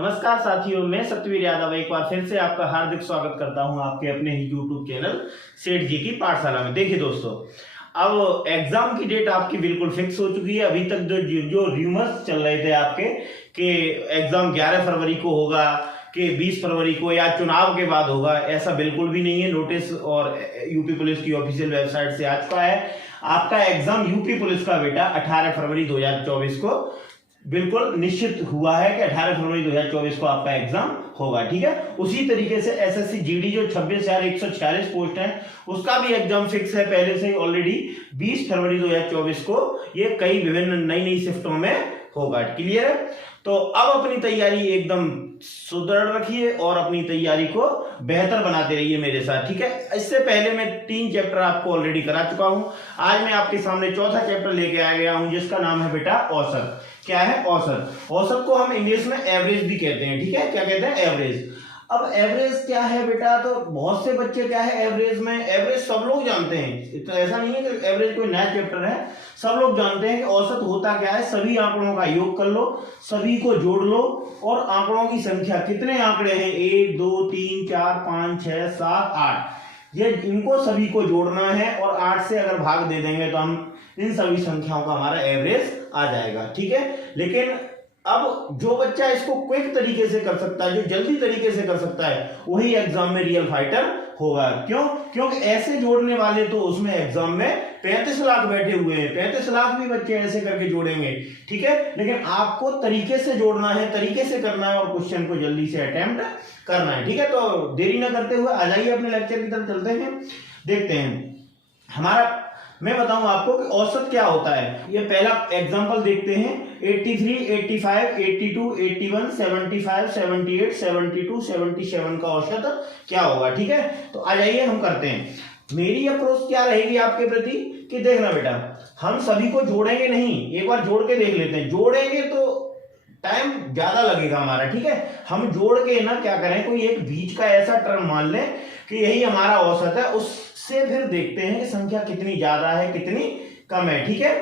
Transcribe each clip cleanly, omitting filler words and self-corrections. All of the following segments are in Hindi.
नमस्कार साथियों, मैं सत्यवीर यादव एक बार फिर से आपका हार्दिक स्वागत करता हूं आपके अपने ही YouTube चैनल सेठ जी की पाठशाला में। देखिए दोस्तों, अब एग्जाम की डेट आपकी बिल्कुल फिक्स हो चुकी है। अभी तक जो र्यूमर्स चल रहे थे आपके कि एग्जाम 11 फरवरी को होगा कि 20 फरवरी को या चुनाव के बाद होगा, ऐसा बिल्कुल भी नहीं है। नोटिस और यूपी पुलिस की ऑफिशियल वेबसाइट से आ चुका है। आपका एग्जाम यूपी पुलिस का बेटा 18 फरवरी 2024 को बिल्कुल निश्चित हुआ है कि 18 फरवरी 2024 को आपका एग्जाम होगा। ठीक है, उसी तरीके से एसएससी जीडी जो 26,146 पोस्ट है उसका भी एग्जाम फिक्स है पहले से ही ऑलरेडी 20 फरवरी 2024 को। ये कई विभिन्न नई शिफ्टों में होगा। क्लियर है? तो अब अपनी तैयारी एकदम सुदृढ़ रखिए और अपनी तैयारी को बेहतर बनाते रहिए मेरे साथ। ठीक है, इससे पहले मैं 3 चैप्टर आपको ऑलरेडी करा चुका हूं। आज मैं आपके सामने चौथा चैप्टर लेके आ गया हूं जिसका नाम है बेटा औसत। क्या है? औसत। औसत को हम इंग्लिश में एवरेज भी कहते हैं। ठीक है, क्या कहते हैं? एवरेज। अब एवरेज क्या है बेटा? तो बहुत से बच्चे क्या है एवरेज में, एवरेज सब लोग जानते हैं, तो ऐसा नहीं है कि एवरेज कोई नया चैप्टर है। सब लोग जानते हैं कि औसत होता क्या है। सभी आंकड़ों का योग कर लो, सभी को जोड़ लो और आंकड़ों की संख्या, कितने आंकड़े हैं 1 2 3 4 5 6 7 8, ये इनको सभी को जोड़ना है और 8 से अगर भाग दे देंगे तो हम इन सभी संख्याओं का हमारा एवरेज आ जाएगा। ठीक है, लेकिन अब जो बच्चा इसको क्विक तरीके से कर सकता है, जो जल्दी तरीके से कर सकता है, वही एग्जाम में रियल फाइटर होगा। क्यों? क्योंकि ऐसे जोड़ने वाले तो उसमें एग्जाम में 35 लाख बैठे हुए हैं। 35 लाख भी बच्चे ऐसे करके जोड़ेंगे। ठीक है, लेकिन आपको तरीके से जोड़ना है, तरीके से करना है और क्वेश्चन को जल्दी से अटेम्प्ट करना है। ठीक है, तो देरी ना करते हुए आ जाइए अपने लेक्चर की तरफ चलते हैं। देखते हैं हमारा, मैं बताऊं आपको कि औसत क्या होता है। ये पहला एग्जांपल देखते हैं। 83, 85, 82, 81, 75, 78, 72, 77 का औसत क्या होगा। ठीक है, तो आ जाइए हम करते हैं। मेरी अप्रोच क्या रहेगी आपके प्रति कि देखना बेटा, हम सभी को जोड़ेंगे नहीं, एक बार जोड़ के देख लेते हैं। जोड़ेंगे तो टाइम ज्यादा लगेगा हमारा। ठीक है, हम जोड़ के ना क्या करें, कोई एक बीच का ऐसा टर्म मान लें कि यही हमारा औसत है, उससे फिर देखते हैं कि संख्या कितनी ज्यादा है कितनी कम है। ठीक है,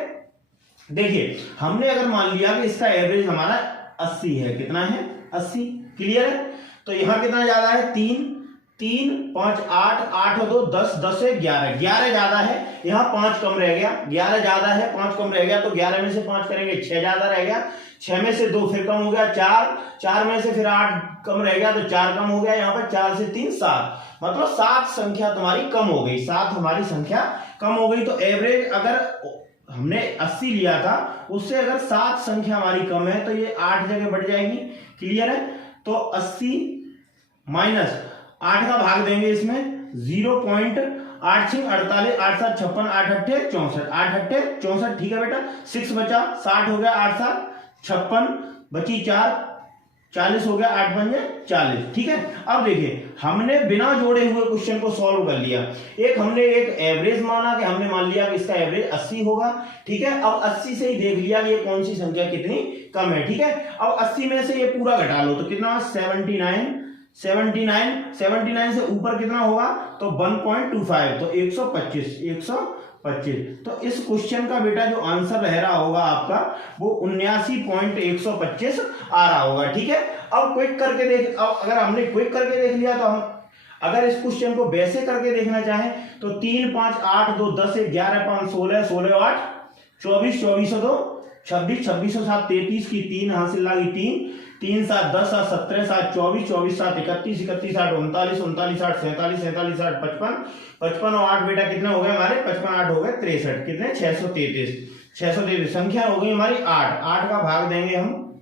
देखिए हमने अगर मान लिया कि इसका एवरेज हमारा 80 है। कितना है? 80। क्लियर है? तो यहां कितना ज्यादा है? 3 3 5 8 8 और 2 10 10 है 11 11 ज्यादा है। यहाँ 5 कम रह गया। 11 ज्यादा है, 5 कम रह गया, तो 11 में से 5 करेंगे 6 ज्यादा रह गया। 6 में से 2 फिर कम हो गया 4, 4 में से फिर 8 कम रह गया तो 4 कम हो गया। यहाँ पर 4 से 3 7, मतलब 7 संख्या तुम्हारी कम हो गई। 7 हमारी संख्या कम हो गई। तो एवरेज अगर हमने 80 लिया था, उससे अगर 7 संख्या हमारी कम है तो ये 8 जगह बढ़ जाएगी। क्लियर है? तो 80 माइनस 8 का भाग देंगे इसमें 0.86 48 8 7 56 8 8 64 8 8 64। ठीक है बेटा, 6 बचा, 60 हो गया, 8 7 56 बची 4 40 हो गया, 8 5 40। ठीक है, अब देखिए हमने बिना जोड़े हुए क्वेश्चन को सॉल्व कर लिया। हमने एक एवरेज माना कि हमने मान लिया कि इसका एवरेज 80 होगा। ठीक है, अब 80 से ही देख लिया कि ये कौन सी संख्या कितनी कम है। ठीक है, अब 80 में से ये पूरा घटा लो तो कितना? 79 से ऊपर कितना होगा? तो 1.25, तो 125। तो इस क्वेश्चन का बेटा जो आंसर रह रहा होगा आपका वो 79.125 आ रहा होगा। ठीक है, अब क्विक करके देख, अब अगर हमने क्विक करके देख लिया तो हम अगर इस क्वेश्चन को वैसे करके देखना चाहें तो 3 5 8 2 10 11 5 16 16 8 24 24 2 26 26 7 33 की 3 हासिल लगी 3 3 7 10 7 17 7 24 24 7 31 31 8 39 39 8 47 47 8 55 55 और 8 बेटा कितने हो गए हमारे? 55 8 हो गए 63। कितने? 633 संख्या हो गई हमारी 8 का भाग देंगे हम।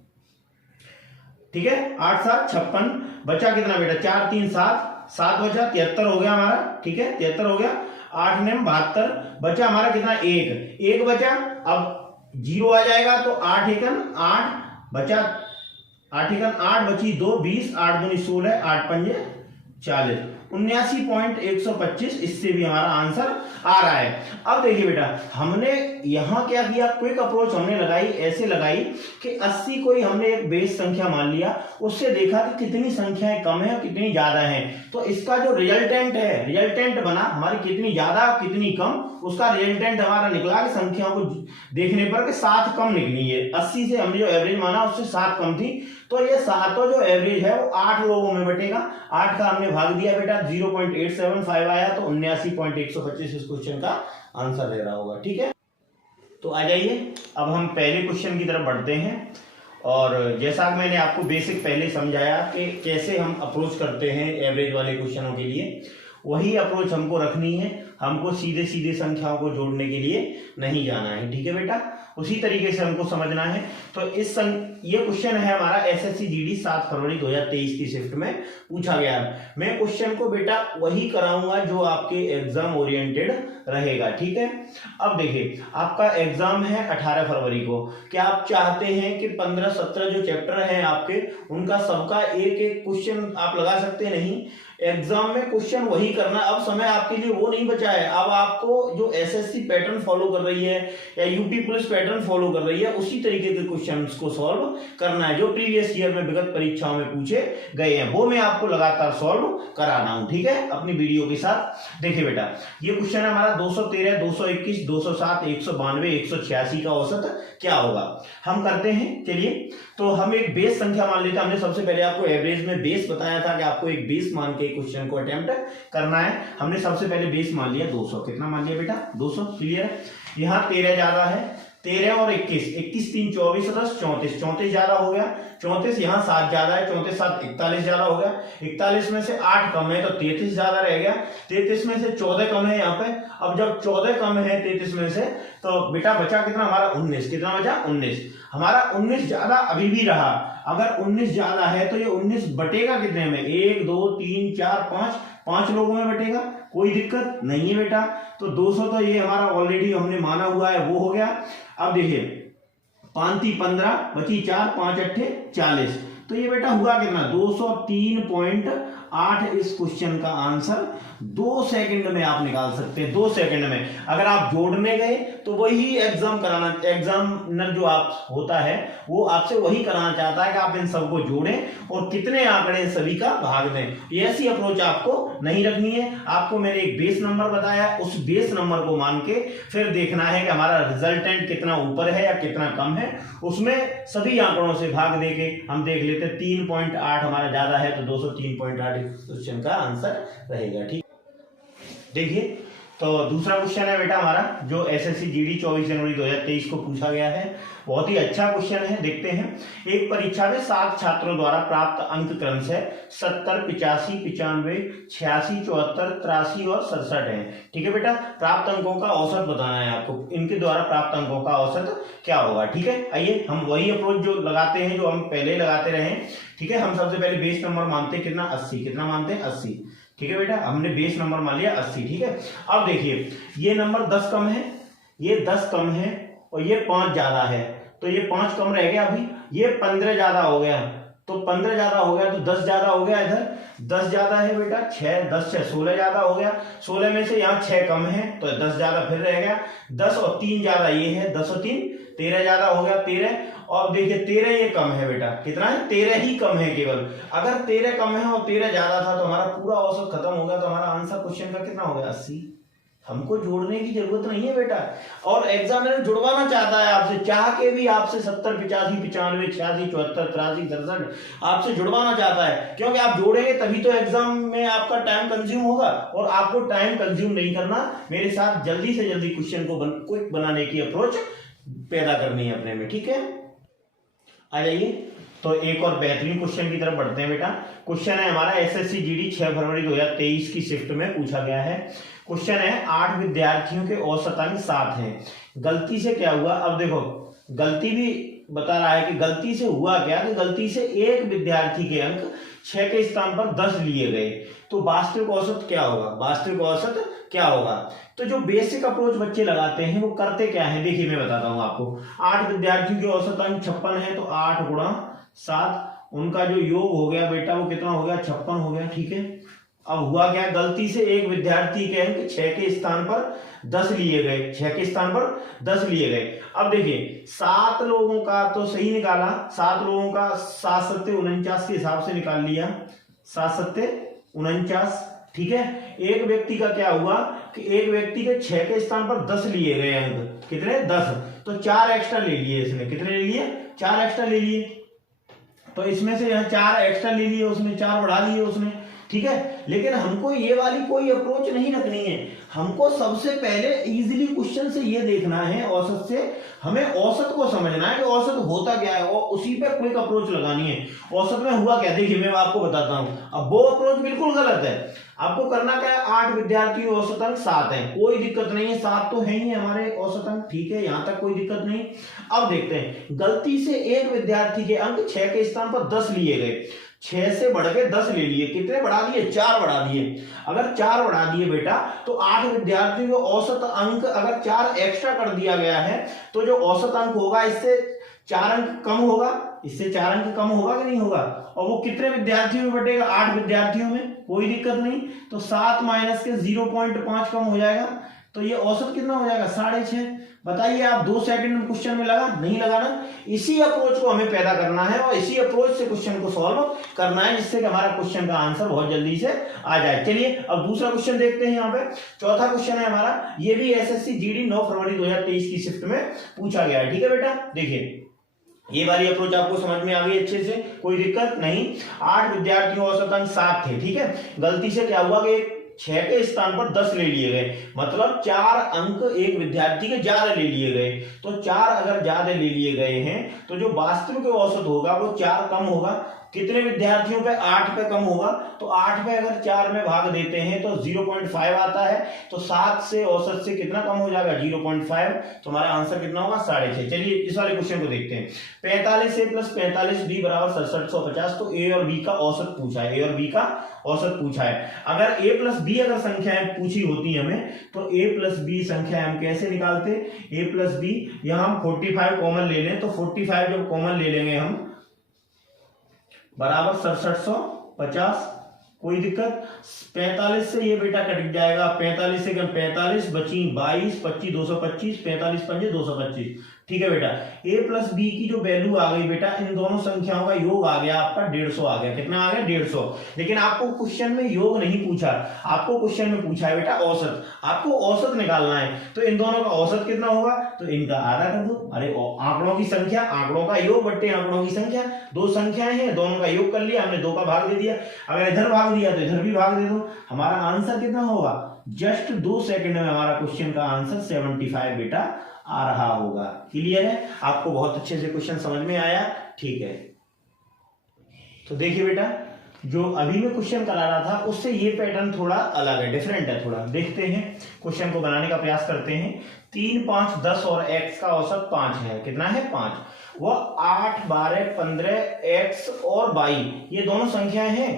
ठीक है, 8 7 56, बचा कितना बेटा? 4 3 7 बचा, 73 हो गया हमारा। ठीक है, 73 हो गया। 8 ने 72, बचा हमारा कितना? 1 बचा। अब 0 आ जाएगा तो 8 एकन 8 बचा, 8 एकन 8 बची 2 20 8 दूनी 16 8 पंजे 40, 79.125। इससे भी हमारा आंसर आ रहा है। अब देखिए बेटा, हमने यहां क्या किया, क्विक अप्रोच हमने लगाई, ऐसे लगाई कि 80 को ही हमने एक बेस संख्या मान लिया, उससे देखा कि कितनी संख्याएं कम है और कितनी ज्यादा है। तो इसका जो रिजल्टेंट बना हमारी कितनी ज्यादा कितनी कम, उसका रिजल्टेंट हमारा निकला कि संख्याओं को देखने पर कि 7 कम निकली है। 80 से हमने जो एवरेज माना उससे 7 कम थी, तो ये सातों जो एवरेज है वो 8 लोगों में बटेगा। 8 का हमने भाग दिया बेटा, 0.875 आया, तो 79.125 इस क्वेश्चन का आंसर दे रहा होगा। ठीक है, तो आ जाइए अब हम पहले क्वेश्चन की तरफ बढ़ते हैं। और जैसा कि मैंने आपको बेसिक पहले समझाया कि कैसे हम अप्रोच करते हैं एवरेज वाले क्वेश्चनों के लिए, वही अप्रोच हमको रखनी है। हमको सीधे सीधे संख्याओं को जोड़ने के लिए नहीं जाना है। ठीक है बेटा, उसी तरीके से हमको समझना है। तो ये क्वेश्चन है हमारा एसएससी जीडी 7 फरवरी 2023 की शिफ्ट में पूछा गया है। मैं क्वेश्चन को बेटा वही कराऊंगा जो आपके एग्जाम ओरिएंटेड रहेगा। ठीक है, अब देखिए आपका एग्जाम है 18 फरवरी को। क्या आप चाहते हैं कि 15-17 जो चैप्टर हैं आपके, उनका सबका एक एक क्वेश्चन आप लगा सकते? नहीं, एग्जाम में क्वेश्चन वही करना। अब समय आपके लिए वो नहीं बचा है। अब आपको जो एसएससी पैटर्न फॉलो कर रही है या यूपी पुलिस पैटर्न फॉलो कर रही है, उसी तरीके के क्वेश्चंस को सॉल्व करना है जो प्रीवियस ईयर में विगत परीक्षाओं में पूछे गए हैं, वो मैं आपको लगातार सॉल्व करा रहा हूं। ठीक है, अपनी वीडियो के साथ। देखिए बेटा, ये क्वेश्चन है हमारा 213, 221, 207, 192, 186 का औसत क्या होगा। हम करते हैं, चलिए। तो हम एक बेस संख्या मान लेते हैं। हमने सबसे पहले आपको एवरेज में बेस बताया था कि आपको एक बेस मान के क्वेश्चन को अटेम्प्ट करना है। हमने सबसे पहले बेस मान लिया 200। कितना मान लिया बेटा? 200। क्लियर। यहाँ 13 ज्यादा है, 13 और 21, 21 3 24 10 34, 34 ज्यादा हो गया। 34 यहाँ 7 ज्यादा है, 34 7 41 ज्यादा हो गया। 41 में से 8 कम है तो 33 ज्यादा रह गया। 33 में से 14 कम है यहाँ पे। अब जब 14 कम है 33 में से, तो बेटा बचा कितना हमारा? 19। कितना बचा? 19। हमारा 19 ज्यादा अभी भी रहा। अगर 19 ज्यादा है तो ये 19 बटेगा कितने में? 1 2 3 4 5, 5 लोगों में बटेगा। कोई दिक्कत नहीं है बेटा। तो 200 तो ये हमारा ऑलरेडी हमने माना हुआ है, वो हो गया। अब देखिए 5 3 15 बची 4, 5 8 40। तो ये बेटा हुआ कितना? 203.8। इस क्वेश्चन का आंसर 2 सेकंड में आप निकाल सकते हैं। 2 सेकंड में अगर आप जोड़ने गए तो वही एग्जामिनर जो आप होता है वो आपसे वही कराना चाहता है कि आप इन सबको जोड़ें और कितने आंकड़े सभी का भाग दें। ऐसी अप्रोच आपको नहीं रखनी है। आपको मैंने एक बेस नंबर बताया, उस बेस नंबर को मान के फिर देखना है कि हमारा रिजल्टेंट कितना ऊपर है या कितना कम है। उसमें सभी आंकड़ों से भाग देके हम देख लेते हैं। 3.8 हमारा ज्यादा है तो 203.8 क्वेश्चन का आंसर रहेगा। ठीक, देखिए तो दूसरा क्वेश्चन है बेटा हमारा जो एसएससी जीडी 24 जनवरी 2023 को पूछा गया है। बहुत ही अच्छा क्वेश्चन है, देखते हैं। एक परीक्षा में 7 छात्रों द्वारा प्राप्त अंक क्रम से 70, 85, 95, 86, 74, 83 और 67 है। ठीक है बेटा, प्राप्त अंकों का औसत बताना है आपको। इनके द्वारा प्राप्त अंकों का औसत क्या होगा। ठीक है, आइए हम वही अप्रोच जो लगाते हैं जो हम पहले लगाते रहे। ठीक है, हम सबसे पहले बेस नंबर मानते हैं कितना? 80। कितना मानते हैं? 80। ठीक है बेटा, हमने बेस नंबर मान लिया 80। ठीक है, अब देखिए ये नंबर 10 कम है, ये 10 कम है और ये 5 ज्यादा है, तो ये 5 कम रह गया। अभी ये 15 ज्यादा हो गया, तो 15 ज्यादा हो गया तो 10 ज्यादा हो गया। इधर 10 ज्यादा है बेटा, 6 10 6 16 ज्यादा हो गया। 16 में से यहाँ 6 कम है तो 10 ज्यादा फिर रह गया। 10 और 3 ज्यादा ये है, 10 और 3 13 ज्यादा हो गया, 13। और देखिए 13 ये कम है बेटा। कितना है? 13 ही कम है केवल। अगर 13 कम है और 13 ज्यादा था तो हमारा पूरा औसत खत्म हो गया। तो हमारा आंसर क्वेश्चन का कितना हो गया? 80। हमको जोड़ने की जरूरत नहीं है बेटा। और एग्जामिनर जुड़वाना चाहता है आपसे, चाह के भी आपसे 70 85 95 86 74 83 67 आपसे जुड़वाना चाहता है, क्योंकि आप जोड़ेंगे तभी तो एग्जाम में आपका टाइम कंज्यूम होगा। और आपको टाइम कंज्यूम नहीं करना, मेरे साथ जल्दी से जल्दी क्वेश्चन को क्विक बनाने की अप्रोच पैदा करनी है अपने में। ठीक है, आ जाइए तो एक और बेहतरीन क्वेश्चन की तरफ बढ़ते हैं बेटा। क्वेश्चन है हमारा एसएससी जीडी 6 फरवरी 2023 की शिफ्ट में पूछा गया है। क्वेश्चन है 8 विद्यार्थियों के औसत अंक 7 हैं। गलती से क्या हुआ? अब देखो गलती भी बता रहा है कि गलती से हुआ क्या, कि गलती से एक विद्यार्थी के अंक 6 के स्थान पर 10 लिए गए। तो वास्तविक औसत क्या होगा? वास्तविक औसत क्या होगा? तो जो बेसिक अप्रोच बच्चे लगाते हैं वो करते क्या है, देखिए मैं बताता हूं आपको। 8 विद्यार्थियों के औसत अंक 56 है, तो 8 गुणा 7, उनका जो योग हो गया बेटा वो कितना हो गया? 56 हो गया। ठीक है, अब हुआ क्या? गलती से एक विद्यार्थी के अंक 6 के स्थान पर 10 लिए गए, 6 के स्थान पर 10 लिए गए। अब देखिए 7 लोगों का तो सही निकाला, 7 लोगों का 7 सत्ते 49 के हिसाब से निकाल लिया, 7 सत्ते 49। ठीक है, एक व्यक्ति का क्या हुआ कि एक व्यक्ति के 6 के स्थान पर 10 लिए गए अंक। कितने? 10। तो 4 एक्स्ट्रा ले लिए इसने। कितने ले लिए? 4 एक्स्ट्रा ले लिए। तो इसमें से यहाँ 4 एक्स्ट्रा ले लिए उसने, 4 बढ़ा लिए उसने, ठीक है। लेकिन हमको ये वाली कोई अप्रोच नहीं रखनी है, हमको सबसे पहले इजीली क्वेश्चन से ये देखना है, औसत से हमें औसत को समझना है कि औसत होता क्या है और उसी पे क्विक अप्रोच लगानी है। औसत में हुआ क्या, देखिए मैं आपको बताता हूं। अब वो अप्रोच बिल्कुल गलत है, आपको करना क्या है, 8 विद्यार्थी औसत अंक 7 है, कोई दिक्कत नहीं है, 7 तो है ही हमारे औसत अंक, ठीक है, यहां तक कोई दिक्कत नहीं। अब देखते हैं, गलती से एक विद्यार्थी के अंक 6 के स्थान पर 10 लिए गए, 6 से बढ़ के 10 ले लिए, कितने बढ़ा दिए, 4 बढ़ा दिए। अगर 4 बढ़ा दिए बेटा तो 8 विद्यार्थियों को औसत अंक अगर 4 एक्स्ट्रा कर दिया गया है तो जो औसत अंक होगा इससे 4 अंक कम होगा, इससे 4 अंक कम होगा कि नहीं होगा। और वो कितने विद्यार्थियों में बटेगा, 8 विद्यार्थियों में, कोई दिक्कत नहीं। तो 7 माइनस के 0.5 कम हो जाएगा, तो ये औसत कितना हो जाएगा, 6.5। बताइए आप 2 सेकंड में क्वेश्चन में लगा, नहीं लगा ना। इसी अप्रोच को हमें पैदा करना है और इसी अप्रोच से क्वेश्चन को सॉल्व करना है, जिससे कि हमारा क्वेश्चन का आंसर बहुत जल्दी से आ जाए। चलिए अब दूसरा क्वेश्चन देखते हैं। यहाँ पे चौथा क्वेश्चन है हमारा, ये भी एसएससी जीडी 9 फरवरी 2023 की शिफ्ट में पूछा गया है, ठीक है बेटा। देखिए ये वाली अप्रोच आपको समझ में आ गई अच्छे से, कोई दिक्कत नहीं। 8 विद्यार्थियों औसत अंक 7 थे, ठीक है। गलती से क्या हुआ कि 6 के स्थान पर 10 ले लिए गए, मतलब 4 अंक एक विद्यार्थी के ज्यादा ले लिए गए। तो 4 अगर ज्यादा ले लिए गए हैं तो जो वास्तविक औसत होगा वो 4 कम होगा। कितने विद्यार्थियों पे, 8 पे कम होगा। तो 8 पे अगर 4 में भाग देते हैं तो 0.5 आता है, तो 7 से औसत से कितना कम हो जाएगा, 0.5। तो हमारा आंसर कितना होगा, 6.5। चलिए इस वाले क्वेश्चन को देखते हैं। 45 A + 45 B = 6750। तो ए और बी का औसत पूछा है, ए और बी का औसत पूछा है। अगर a + b अगर संख्याएं पूछी होती हमें तो a + b संख्याएं हम कैसे निकालते, a + b, यहां हम 45 कॉमन ले लें, तो 45 जब कॉमन ले लेंगे हम बराबर 6750, कोई दिक्कत। 45 से ये बेटा कट जाएगा, 45 से 45 बची 22, 25 225, 45 पंजे 225, ठीक है बेटा। a + b की जो वैल्यू आ गई बेटा, इन दोनों संख्याओं का योग आ गया आपका 150 आ गया। कितना आ गया, 150। लेकिन आपको क्वेश्चन में योग नहीं पूछा, आपको क्वेश्चन में पूछा है बेटा औसत, आपको औसत निकालना है। तो इन दोनों का औसत कितना होगा, तो इनका आधा कर दो। अरे आंकड़ों की संख्या, आंकड़ों का योग बट्टे आंकड़ों की संख्या, 2 संख्याएं हैं, दोनों का योग कर लिया हमने, 2 का भाग दे दिया। अगर इधर भाग दिया तो इधर भी भाग दे दो। हमारा आंसर कितना होगा, जस्ट 2 सेकंड में हमारा क्वेश्चन का आंसर 75 बेटा आ रहा होगा। क्लियर है, आपको बहुत अच्छे से क्वेश्चन समझ में आया, ठीक है। तो देखिए बेटा, जो अभी मैं क्वेश्चन करा रहा था उससे ये पैटर्न थोड़ा अलग है, डिफरेंट है थोड़ा। देखते हैं, क्वेश्चन को बनाने का प्रयास करते हैं। 3, 5, 10 और x का औसत 5 है। कितना है, 5। वह 8, 12, 15 x और y, ये दोनों संख्याएं हैं।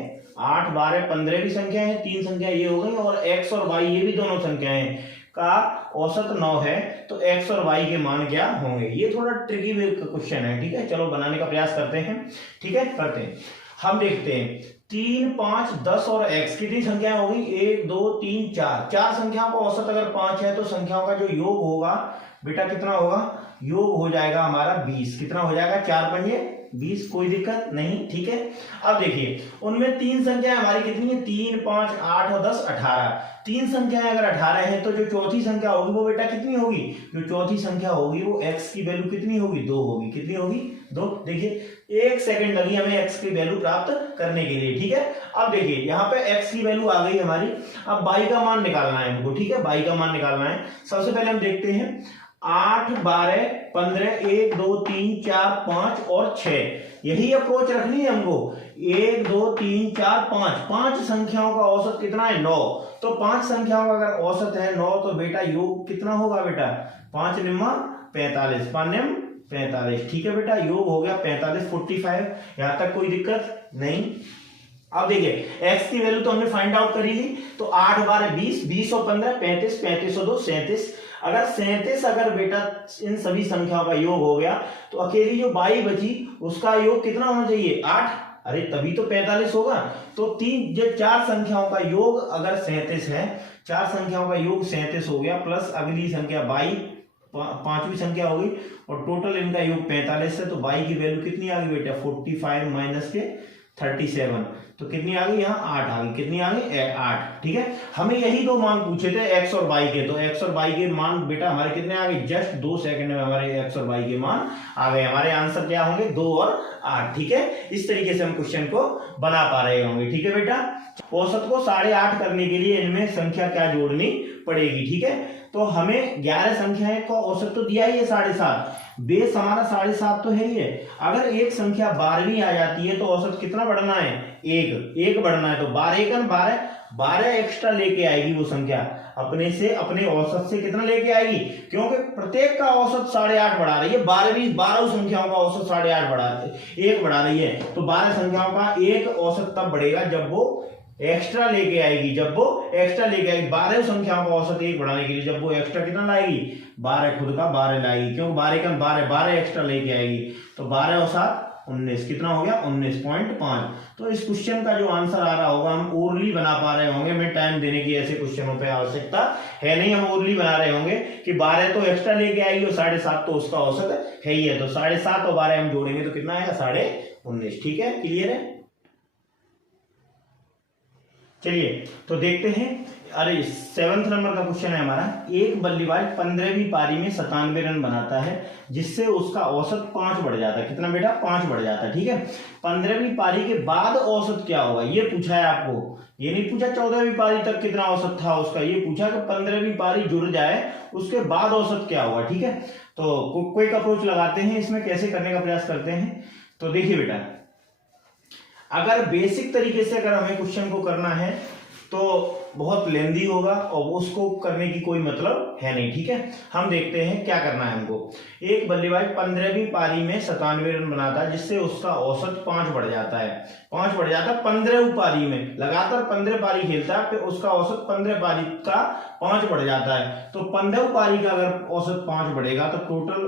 8, 12, 15 भी संख्या है, 3 संख्या ये हो गई, और x और y ये भी दोनों संख्याएं हैं, का औसत 9 है। तो x और y के मान क्या होंगे। ये थोड़ा ट्रिकी क्वेश्चन है, ठीक है। चलो बनाने का प्रयास करते हैं, ठीक है, करते हैं। हम देखते हैं 3, 5, 10 और x कितनी संख्याएं होगी, 1, 2, 3, 4। 4 संख्याओं का औसत अगर 5 है तो संख्याओं का जो योग होगा बेटा कितना होगा, योग हो जाएगा हमारा 20। कितना हो जाएगा, 4 पंजे 20, कोई दिक्कत नहीं, ठीक है। अब देखिए उनमें 3 संख्याएं हमारी कितनी है, 3, 5, 8 और 10 18। 3 संख्याएं अगर 18 है तो जो चौथी संख्या होगी वो बेटा कितनी होगी, जो चौथी संख्या होगी वो x की वैल्यू कितनी होगी, 2 होगी। कितनी होगी, 2। देखिए 1 सेकंड लगी हमें x की वैल्यू प्राप्त करने के लिए, ठीक है। अब देखिए यहाँ पे x की वैल्यू आ गई हमारी, अब y का मान निकालना है हमको, ठीक है, y का मान निकालना है। सबसे पहले हम देखते हैं 8, 12, 15, 1, 2, 3, 4, 5 और 6, यही अप्रोच रखनी है हमको। 1, 2, 3, 4, 5, 5 संख्याओं का औसत कितना है, 9। तो 5 संख्याओं का अगर औसत है 9 तो बेटा योग कितना होगा बेटा, 5 निम्मा 45, 5 निम 45, ठीक है बेटा, योग हो गया 45, 45। यहां तक कोई दिक्कत नहीं। अब देखिए x की वैल्यू तो हमने फाइंड आउट करी ली, तो 8, 12, 20, 20 और 15 35, 35 और 2 37। अगर 37 अगर बेटा इन सभी संख्याओं का योग हो गया तो अकेली जो y बची उसका योग कितना होना चाहिए, 8। अरे तभी तो 45 होगा। तो 4 संख्याओं का योग अगर 37 है, 4 संख्याओं का योग 37 हो गया, प्लस अगली संख्या y 5वीं संख्या होगी, और टोटल इनका योग 45 है। तो y की वैल्यू कितनी आ गई बेटा, 45 माइनस के 37, तो कितनी आ गई यहाँ 8 आ गई, कितनी आ गई 8। ठीक है, हमें यही दो मान पूछे थे x और y के, तो x और y के मान बेटा हमारे कितने आ गए, जस्ट 2 सेकंड में हमारे x और y के मान आ गए। हमारे आंसर क्या होंगे 2 और 8। ठीक है, इस तरीके से हम क्वेश्चन को बना पा रहे होंगे। ठीक है बेटा, औसत को 8.5 करने के लिए इनमें संख्या क्या जोड़नी पड़ेगी। ठीक है, तो हमें 11 संख्याएं का औसत तो दिया ही है 7.5, बेस हमारा 7.5 तो है ही है। अगर एक संख्या 12वीं आ जाती है तो औसत कितना बढ़ना है, एक बढ़ना है। तो 12 एक्स्ट्रा लेके आएगी वो संख्या, अपने से अपने औसत से कितना लेके आएगी, क्योंकि प्रत्येक का औसत 8.5 बढ़ा रही है। 12 संख्याओं का औसत 8.5 बढ़ा रही है। तो 12 संख्याओं का एक औसत तब बढ़ेगा जब वो एक्स्ट्रा लेके आएगी, 12 संख्याओं का औसत 1 बढ़ाने के लिए जब वो एक्स्ट्रा कितना लाएगी, 12 खुद का 12 लाएगी, क्योंकि 12 एक्स्ट्रा लेके आएगी। तो 12 और 7 19, कितना हो गया 19.5। तो इस क्वेश्चन का जो आंसर आ रहा होगा, हम ओरली बना पा रहे होंगे। मैं टाइम देने की ऐसे क्वेश्चनों पे आवश्यकता है नहीं, हम ओरली बना रहे होंगे कि 12 तो एक्स्ट्रा लेके आएगी और 7.5 तो उसका औसत है ही है। तो 7.5 और 12 हम जोड़ेंगे तो कितना आएगा 19.5। ठीक है, क्लियर है। चलिए तो देखते हैं। अरे 7th नंबर का क्वेश्चन है हमारा, एक बल्लेबाज 15वीं पारी में 97 रन बनाता है जिससे उसका औसत 5 बढ़ जाता है। कितना बेटा 5 बढ़ जाता है। ठीक है, 15वीं पारी के बाद औसत क्या होगा ये पूछा है आपको, ये नहीं पूछा 14वीं पारी तक कितना औसत था उसका, ये पूछा कि 15वीं पारी जुड़ जाए उसके बाद औसत क्या होगा। ठीक है, तो क्विक अप्रोच लगाते हैं इसमें, कैसे करने का प्रयास करते हैं। तो देखिए बेटा, अगर बेसिक तरीके से अगर हमें क्वेश्चन को करना है तो बहुत लेंदी होगा और उसको करने की कोई मतलब है नहीं। ठीक है, हम देखते हैं क्या करना है हमको। एक बल्लेबाज 15वीं पारी में 97 रन बनाता है जिससे उसका औसत 5 बढ़ जाता है। 5 बढ़ जाता है 15वीं पारी में, लगातार 15 पारी खेलता है फिर उसका औसत 15 पारी का 5 बढ़ जाता है। तो 15 पारी का अगर औसत 5 बढ़ेगा तो टोटल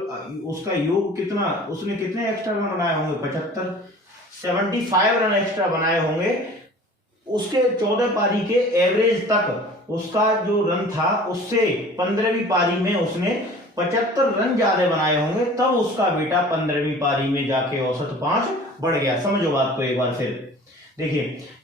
उसका योग कितना, उसने कितने एक्स्ट्रा रन बनाए होंगे, 75 रन एक्स्ट्रा बनाए होंगे। उसके 14 पारी के एवरेज तक उसका जो रन था उससे 15वीं पारी में उसने 75 रन ज्यादा बनाए होंगे, तब उसका बेटा 15वीं पारी में जाके औसत 5 बढ़ गया। समझो बात को एक बार फिर। देखिए,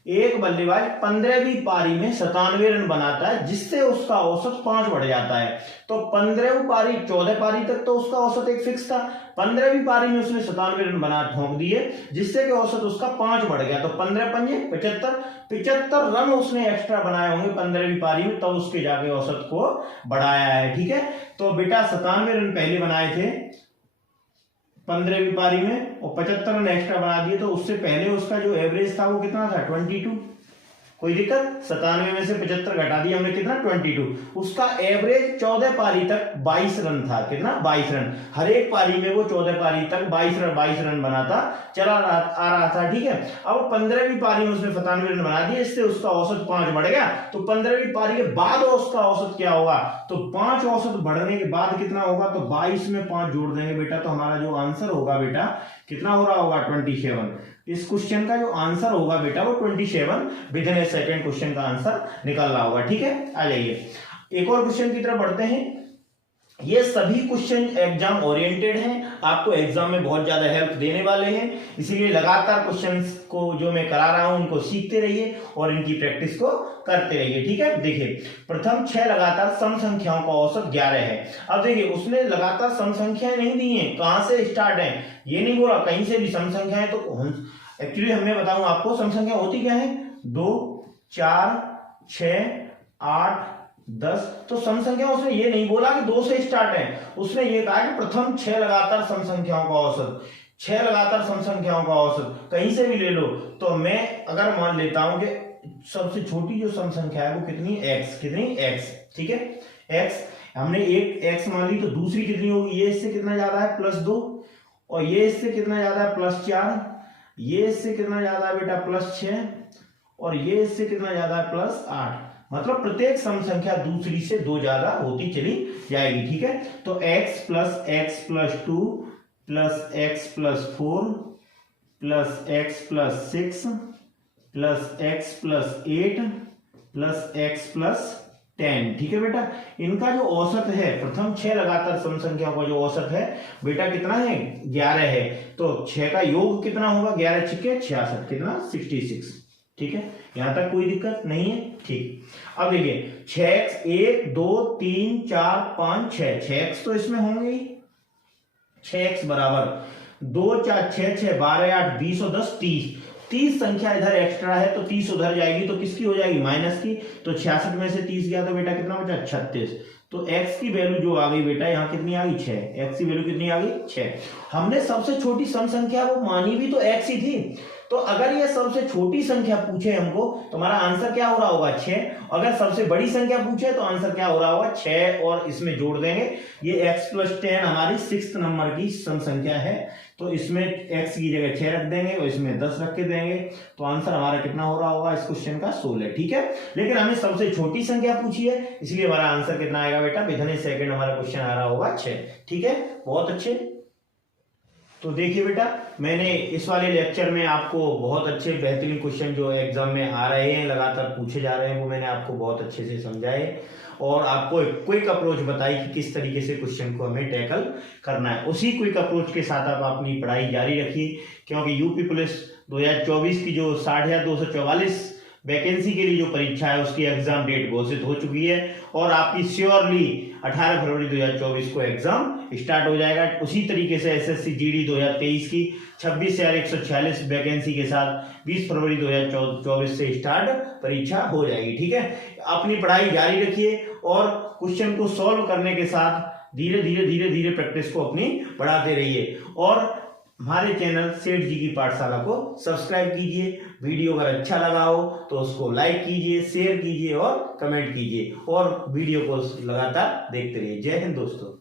एक बल्लेबाज 15वीं पारी में 97 रन बनाता है जिससे उसका औसत 5 बढ़ जाता है। तो 15वीं पारी 14 पारी तक तो उसका औसत एक फिक्स था, 15वीं पारी में उसने 97 रन बना ठोक दिए जिससे कि औसत उसका 5 बढ़ गया। तो 15 पंजे 75 रन उसने एक्स्ट्रा बनाए होंगे 15वीं पारी में, तब उसके जाके औसत को बढ़ाया है। ठीक है, तो बेटा 97 रन पहले बनाए थे 15वीं पारी में और 75 रन एक्स्ट्रा बना दिए, तो उससे पहले उसका जो एवरेज था वो कितना था 22। कोई दिक्कत, 97 में से 75 घटा दिया हमने, कितना 22। उसका एवरेज 14 पारी तक 22 रन था। कितना 22 रन, हर एक पारी में वो 14 पारी तक 22 रन बनाता चला आ रहा था। ठीक है, अब 15वीं पारी में उसने 97 रन बना दिए, इससे उसका औसत 5 बढ़ गया। तो 15वीं पारी के बाद उसका औसत क्या होगा, तो 5 औसत बढ़ने के बाद कितना होगा, तो 22 में 5 जोड़ देंगे बेटा, तो हमारा जो आंसर होगा बेटा कितना हो रहा होगा 27। इस क्वेश्चन का जो आंसर होगा बेटा वो 27 with in A second question का आंसर निकल रहा होगा। ठीक है, आ जाइए एक और क्वेश्चन की तरफ बढ़ते हैं। ये सभी क्वेश्चन एग्जाम ओरिएंटेड हैं, आपको एग्जाम में बहुत ज्यादा हेल्प देने वाले हैं, इसीलिए लगातार क्वेश्चंस को जो मैं करा रहा हूं उनको सीखते रहिए और इनकी प्रैक्टिस को करते रहिए। ठीक है, देखिए प्रथम 6 लगातार सम संख्याओं का औसत 11 है। अब देखिए उसने लगातार सम संख्याएं नहीं दी हैं, कहां से स्टार्ट है ये नहीं बोला, कहीं से भी सम संख्याएं। तो एक्चुअली मैं बताऊं आपको सम संख्या होती क्या है, 2 4 6 8 10। तो सम संख्या उसने ये नहीं बोला कि 2 से स्टार्ट है, उसने ये कहा कि प्रथम 6 लगातार सम संख्याओं का औसत, 6 लगातार सम संख्याओं का औसत कहीं से भी ले लो। तो मैं अगर मान लेता हूं कि सबसे छोटी जो सम संख्या है वो कितनी x। ठीक है, x हमने एक x मान ली, तो दूसरी कितनी होगी, ये इससे कितना ज्यादा है +2 और ये इससे कितना ज्यादा है +4, ये इससे कितना ज्यादा है बेटा +6 और ये इससे कितना ज्यादा है +8। मतलब प्रत्येक सम संख्या दूसरी से 2 ज्यादा होती चली जाएगी। ठीक है, तो x + x + 2 + x + 4 + x + 6 + x + 8 + x + 10। ठीक है बेटा, इनका जो औसत है प्रथम 6 लगातार सम संख्याओं का जो औसत है बेटा कितना है 11 है। तो 6 का योग कितना होगा, 11 × 6 = 66, कितना 66। ठीक है, यहां तक कोई दिक्कत नहीं है। ठीक, अब देखिए 6x 1 2 3 4 5 6, 6x तो इसमें होंगे ही। 6x बराबर 2 4 6 6 12 8 20 और 10 30, 30 संख्या इधर एक्स्ट्रा है तो 30 उधर जाएगी तो किसकी हो जाएगी, माइनस की। तो 66 में से 30 गया तो बेटा कितना बचा, 36। तो x की वैल्यू जो आ गई बेटा यहाँ कितनी आ गई, 6। x की वैल्यू कितनी आ गई, 6। हमने सबसे छोटी सम संख्या वो मानी भी तो x ही थी, तो अगर ये सबसे छोटी संख्या पूछे हमको तो हमारा आंसर क्या हो रहा होगा, 6। अगर सबसे बड़ी संख्या पूछे तो आंसर क्या हो रहा होगा, 6 और इसमें जोड़ देंगे। ये x + 10 हमारी 6th नंबर की सम संख्या है, तो इसमें x की जगह 6 रख देंगे और इसमें 10 रख के देंगे, तो आंसर हमारा कितना हो रहा होगा इस क्वेश्चन का, 16। ठीक है, लेकिन हमें सबसे छोटी संख्या पूछी है, इसलिए हमारा आंसर कितना आएगा बेटा, विद इन सेकंड हमारा क्वेश्चन आ रहा होगा 6। ठीक है, बहुत अच्छे। तो देखिए बेटा, मैंने इस वाले लेक्चर में आपको बहुत अच्छे बेहतरीन क्वेश्चन जो एग्जाम में आ रहे हैं, लगातार पूछे जा रहे हैं, वो मैंने आपको बहुत अच्छे से समझाए और आपको एक क्विक अप्रोच बताई कि किस तरीके से क्वेश्चन को हमें टैकल करना है। उसी क्विक अप्रोच के साथ आप अपनी पढ़ाई जारी रखिए, क्योंकि यूपी पुलिस 2024 की जो 244 वैकेंसी के लिए जो परीक्षा है उसकी एग्जाम डेट घोषित हो चुकी है और आपकी श्योरली 18 फरवरी 2024 को एग्जाम स्टार्ट हो जाएगा। उसी तरीके से एसएससी जीडी 2023 की 26,146 वैकेंसी के साथ 20 फरवरी 2024 से स्टार्ट परीक्षा हो जाएगी। ठीक है, अपनी पढ़ाई जारी रखिए और क्वेश्चन को सॉल्व करने के साथ धीरे धीरे प्रैक्टिस को अपनी बढ़ाते रहिए और हमारे चैनल सेठ जी की पाठशाला को सब्सक्राइब कीजिए। वीडियो अगर अच्छा लगा हो तो उसको लाइक कीजिए, शेयर कीजिए और कमेंट कीजिए और वीडियो को लगातार देखते रहिए। जय हिंद दोस्तों।